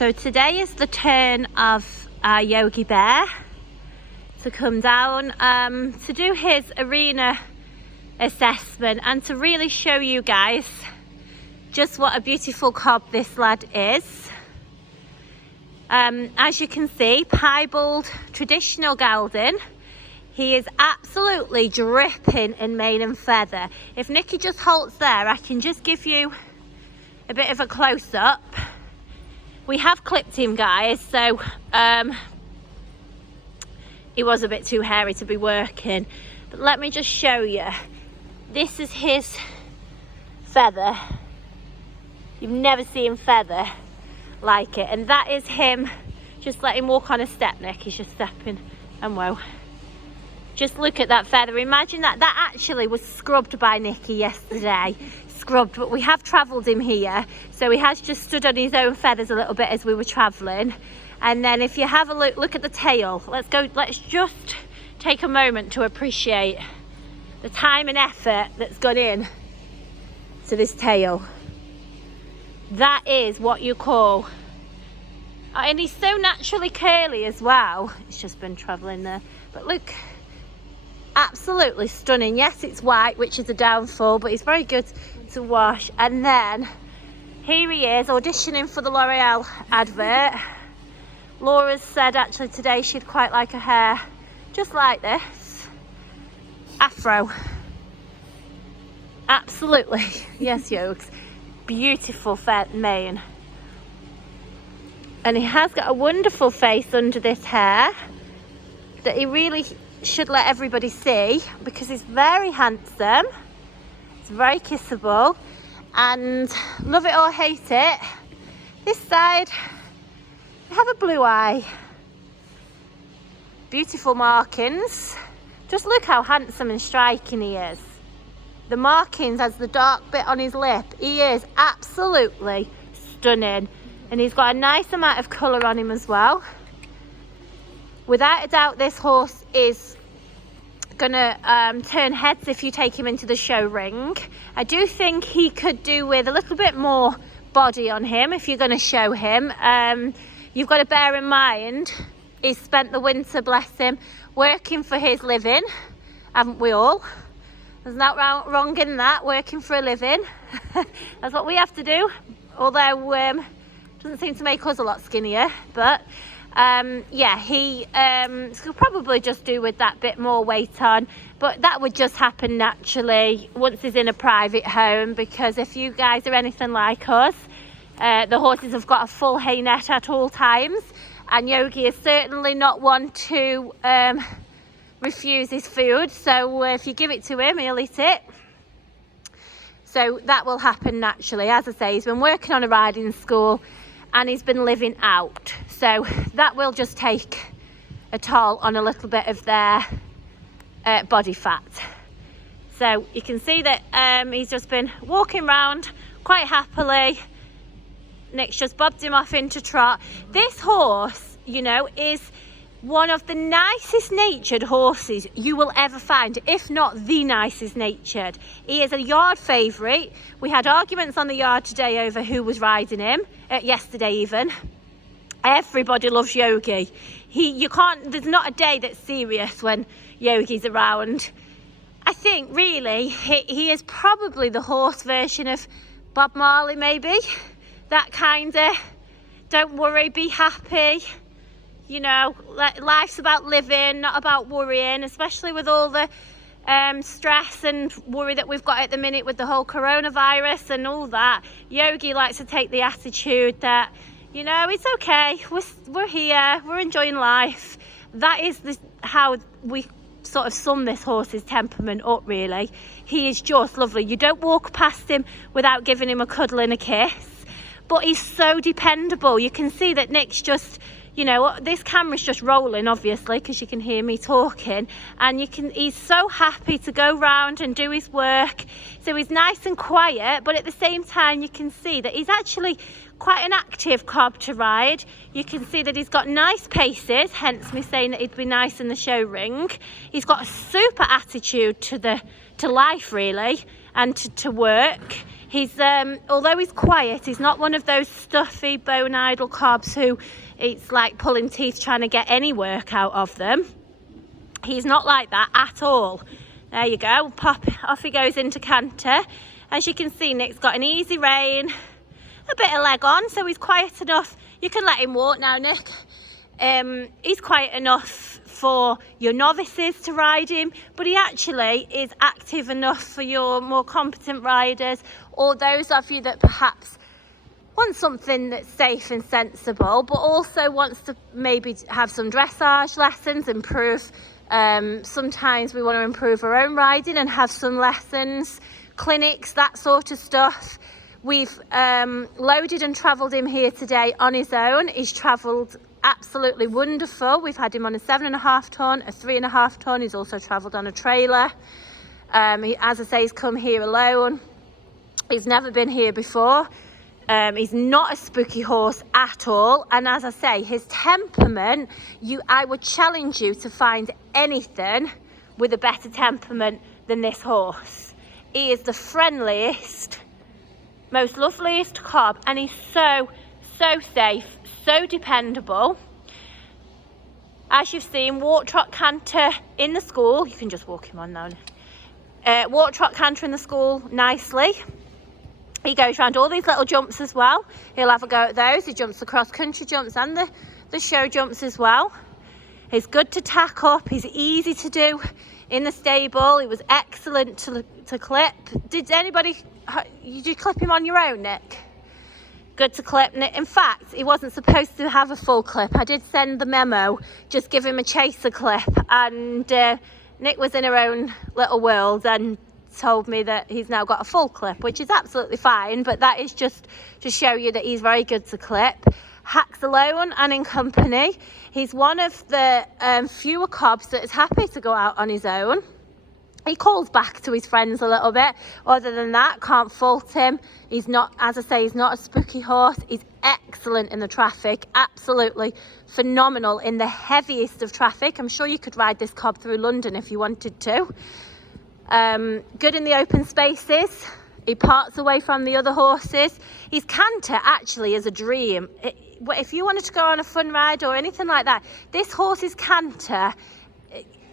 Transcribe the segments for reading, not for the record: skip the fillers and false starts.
So today is the turn of our Yogi Bear to come down to do his arena assessment and to really show you guys just what a beautiful cob this lad is. As you can see, piebald traditional gelding. He is absolutely dripping in mane and feather. If Nikki just halts there, I can just give you a bit of a close-up. We have clipped him, guys, so he was a bit too hairy to be working. But let me just show you. This is his feather. You've never seen feather like it. And that is him. Just let him walk on a step, Nick. He's just stepping. And whoa. Just look at that feather. Imagine that. That actually was scrubbed by Nikki yesterday. Scrubbed, but we have travelled him here, so he has just stood on his own feathers a little bit as we were travelling. And then if you have a look at the tail, let's just take a moment to appreciate the time and effort that's gone in to this tail. That is what you call, and he's so naturally curly as well. It's just been travelling there, but look, absolutely stunning. Yes, it's white, which is a downfall, but it's very good to wash. And then here he is auditioning for the L'Oreal advert. Laura's said actually today she'd quite like her hair just like this, afro. Absolutely. Yes, yokes. Beautiful mane, and he has got a wonderful face under this hair that he really should let everybody see, because he's very handsome. It's very kissable, and love it or hate it, this side I have a blue eye. Beautiful markings. Just look how handsome and striking he is. The markings has the dark bit on his lip. He is absolutely stunning, and he's got a nice amount of colour on him as well. Without a doubt, this horse is gonna turn heads if you take him into the show ring. I do think he could do with a little bit more body on him if you're going to show him. You've got to bear in mind he's spent the winter, bless him, working for his living, haven't we all? There's not wrong in that, working for a living. That's what we have to do, although doesn't seem to make us a lot skinnier. But yeah, he could probably just do with that bit more weight on, but that would just happen naturally once he's in a private home, because if you guys are anything like us, the horses have got a full hay net at all times, and Yogi is certainly not one to refuse his food, so if you give it to him, he'll eat it. So that will happen naturally. As I say, he's been working on a riding school and he's been living out, so that will just take a toll on a little bit of their body fat. So you can see that he's just been walking around quite happily. Nick's just bobbed him off into trot. This horse, you know, is one of the nicest natured horses you will ever find, if not the nicest natured. He is a yard favourite. We had arguments on the yard today over who was riding him, yesterday even. Everybody loves Yogi. There's not a day that's serious when Yogi's around. I think really he is probably the horse version of Bob Marley, maybe. That kind of don't worry, be happy. You know, life's about living, not about worrying, especially with all the stress and worry that we've got at the minute with the whole coronavirus and all that. Yogi likes to take the attitude that, you know, it's okay, we're here, we're enjoying life. That is how we sort of sum this horse's temperament up, really. He is just lovely. You don't walk past him without giving him a cuddle and a kiss, but he's so dependable. You can see that Nick's just, you know, this camera's just rolling, obviously, because you can hear me talking, and he's so happy to go round and do his work. So he's nice and quiet, but at the same time you can see that he's actually quite an active cob to ride. You can see that he's got nice paces, hence me saying that he'd be nice in the show ring. He's got a super attitude to life, really, and to work. He's, although he's quiet, he's not one of those stuffy, bone idle cobs who it's like pulling teeth trying to get any work out of them. He's not like that at all. There you go, pop, off he goes into canter. As you can see, Nick's got an easy rein, a bit of leg on, so he's quiet enough. You can let him walk now, Nick. He's quiet enough for your novices to ride him, but he actually is active enough for your more competent riders, or those of you that perhaps want something that's safe and sensible, but also wants to maybe have some dressage lessons, improve. Sometimes we want to improve our own riding and have some lessons, clinics, that sort of stuff. We've loaded and travelled him here today on his own. He's travelled absolutely wonderful. We've had him on a 7.5 ton, a 3.5 ton. He's also travelled on a trailer. As I say, he's come here alone. He's never been here before. He's not a spooky horse at all. And as I say, his temperament, I would challenge you to find anything with a better temperament than this horse. He is the friendliest, most loveliest cob, and he's so safe, so dependable. As you've seen, walk, trot, canter in the school. You can just walk him on now. Walk, trot, canter in the school nicely. He goes around all these little jumps as well. He'll have a go at those. He jumps the cross-country jumps and the show jumps as well. He's good to tack up. He's easy to do in the stable. He was excellent to clip. Did you clip him on your own, Nick? Good to clip. In fact, he wasn't supposed to have a full clip. I did send the memo, just give him a chaser clip, and Nick was in her own little world and told me that he's now got a full clip, which is absolutely fine, but that is just to show you that he's very good to clip. Hacks alone and in company. He's one of the fewer cobs that is happy to go out on his own. He calls back to his friends a little bit. Other than that, can't fault him. He's not, as I say, he's not a spooky horse. He's excellent in the traffic, absolutely phenomenal in the heaviest of traffic. I'm sure you could ride this cob through London if you wanted to. Good in the open spaces. He parts away from the other horses. His canter actually is a dream. If you wanted to go on a fun ride or anything like that, this horse's canter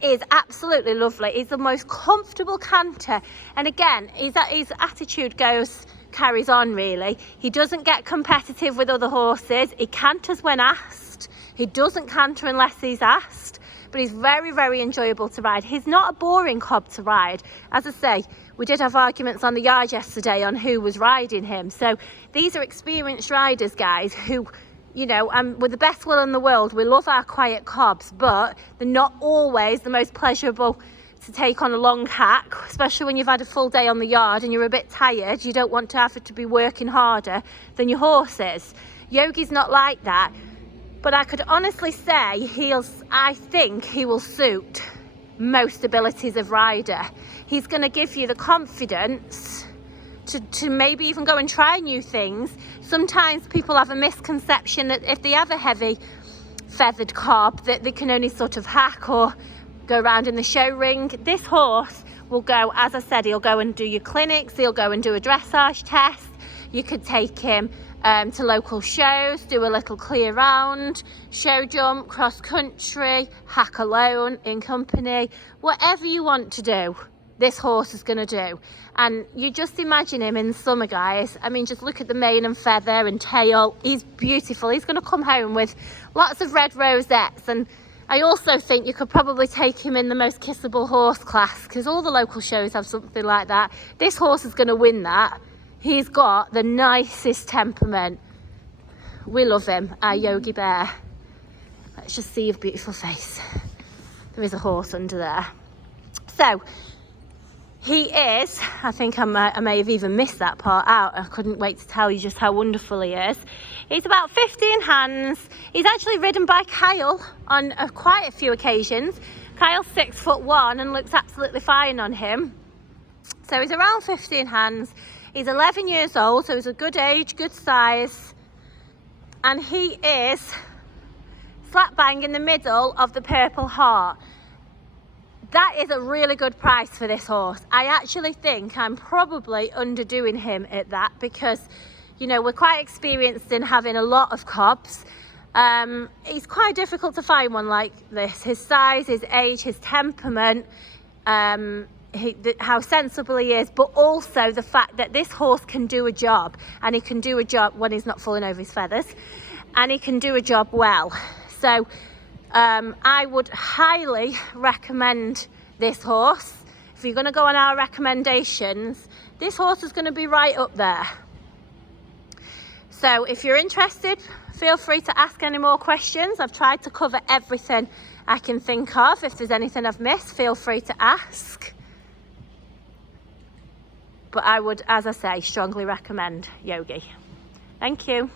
is absolutely lovely. He's the most comfortable canter, and again, his attitude carries on really. He doesn't get competitive with other horses. He canters when asked. He doesn't canter unless he's asked, but he's very enjoyable to ride. He's not a boring cob to ride. As I say, we did have arguments on the yard yesterday on who was riding him. So these are experienced riders, guys, who, you know, with the best will in the world, we love our quiet cobs, but they're not always the most pleasurable to take on a long hack, especially when you've had a full day on the yard and you're a bit tired. You don't want to have to be working harder than your horses. Yogi's not like that, but I could honestly say I think he will suit most abilities of rider. He's going to give you the confidence to maybe even go and try new things. Sometimes people have a misconception that if they have a heavy feathered cob that they can only sort of hack or go around in the show ring. This horse will go, as I said, he'll go and do your clinics, he'll go and do a dressage test. You could take him to local shows, do a little clear round, show jump, cross country, hack alone, in company, whatever you want to do, this horse is going to do. And you just imagine him in summer, guys. I mean, just look at the mane and feather and tail. He's beautiful. He's going to come home with lots of red rosettes. And I also think you could probably take him in the most kissable horse class, because all the local shows have something like that. This horse is going to win that. He's got the nicest temperament. We love him, our Yogi Bear. Let's just see your beautiful face. There is a horse under there. So he is, I think I may have even missed that part out. I couldn't wait to tell you just how wonderful he is. He's about 15 hands. He's actually ridden by Kyle on quite a few occasions. Kyle's 6'1" and looks absolutely fine on him. So he's around 15 hands. He's 11 years old, so he's a good age, good size. And he is slap bang in the middle of the Purple Heart. that is a really good price for this horse. I actually think I'm probably underdoing him at that because, you know, we're quite experienced in having a lot of cobs. It's quite difficult to find one like this. His size, his age, his temperament, how sensible he is, but also the fact that this horse can do a job, and he can do a job when he's not falling over his feathers, and he can do a job well. So I would highly recommend this horse. If you're going to go on our recommendations, this horse is going to be right up there. So if you're interested, feel free to ask any more questions. I've tried to cover everything I can think of. If there's anything I've missed, feel free to ask. But I would, as I say, strongly recommend Yogi. Thank you.